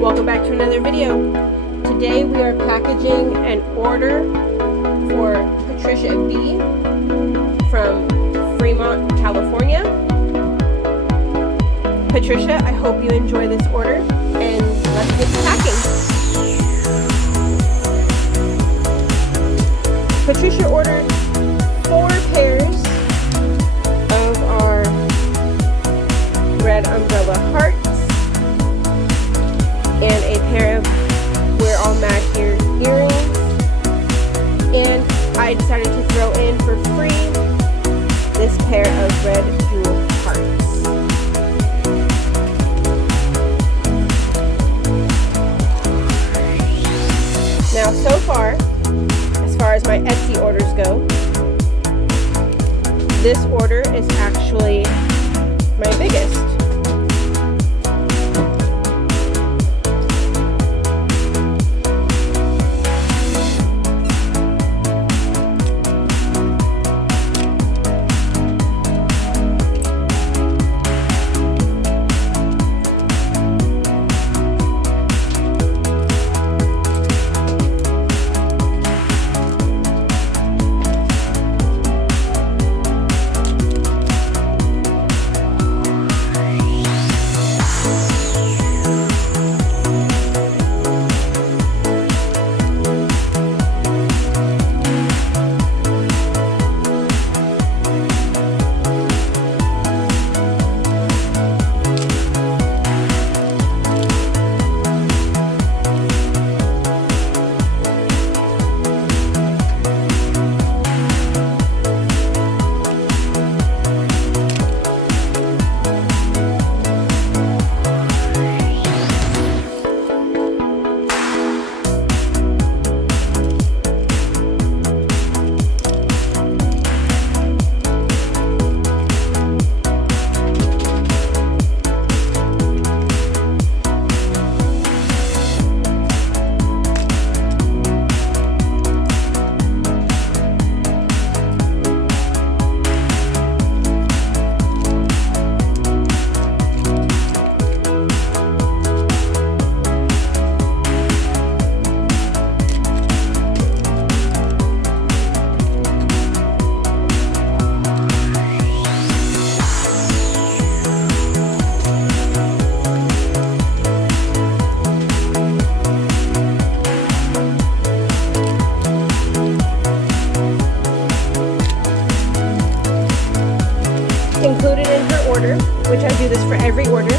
Welcome back to another video. Today we are packaging an order for Patricia B from Fremont, California. Patricia, I hope you enjoy this order and let's get to packing. Patricia ordered 4 pairs of our red umbrella hearts and a pair of We're All Mad Here earrings, and I decided to throw in for free this pair of red jewel hearts. Now so far as my Etsy orders go, this order is actually my biggest. Included in her order, which I do this for every order,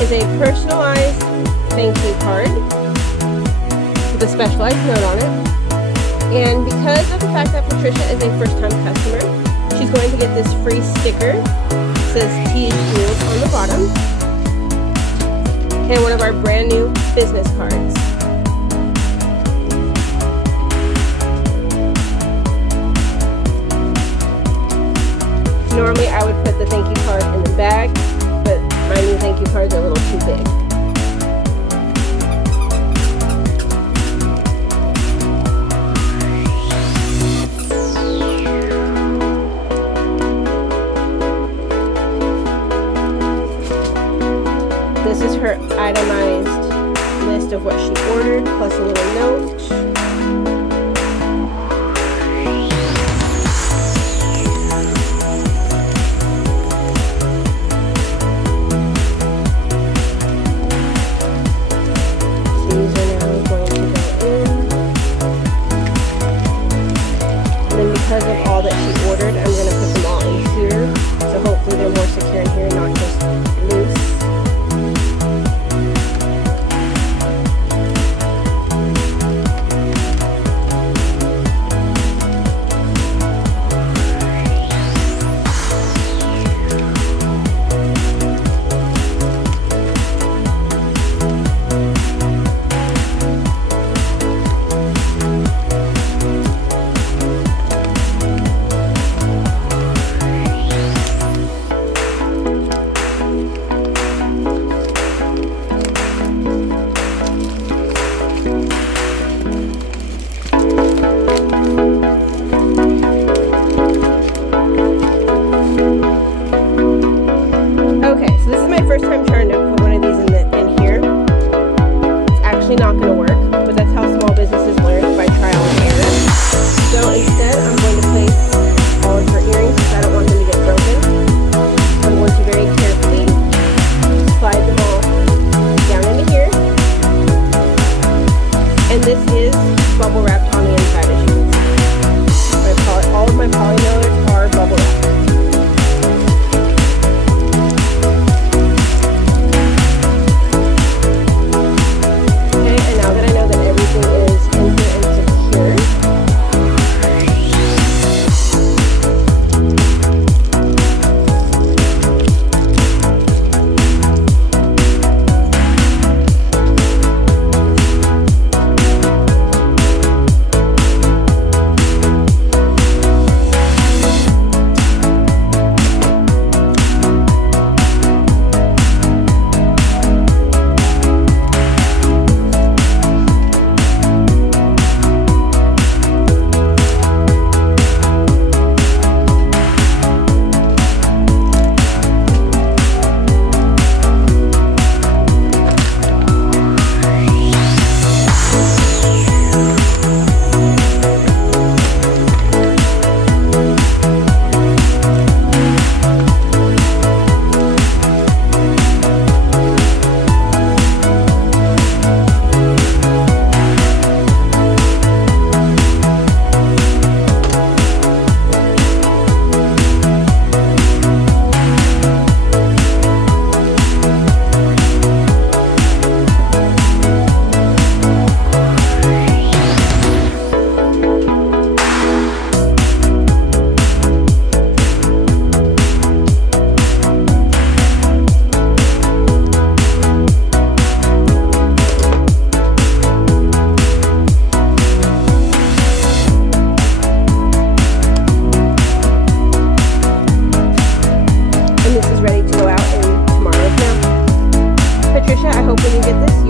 is a personalized thank you card with a specialized note on it. And because of the fact that Patricia is a first-time customer, she's going to get this free sticker. It says T Jewels on the bottom, and one of our brand new business cards. Normally I would put the thank you card in the bag, but my new thank you cards are a little too big. This is her itemized list of what she ordered, plus a little note. Because of all that she ordered, I'm going to put them all in here, so hopefully they're more secure in here, not just loose. I hope when you get this,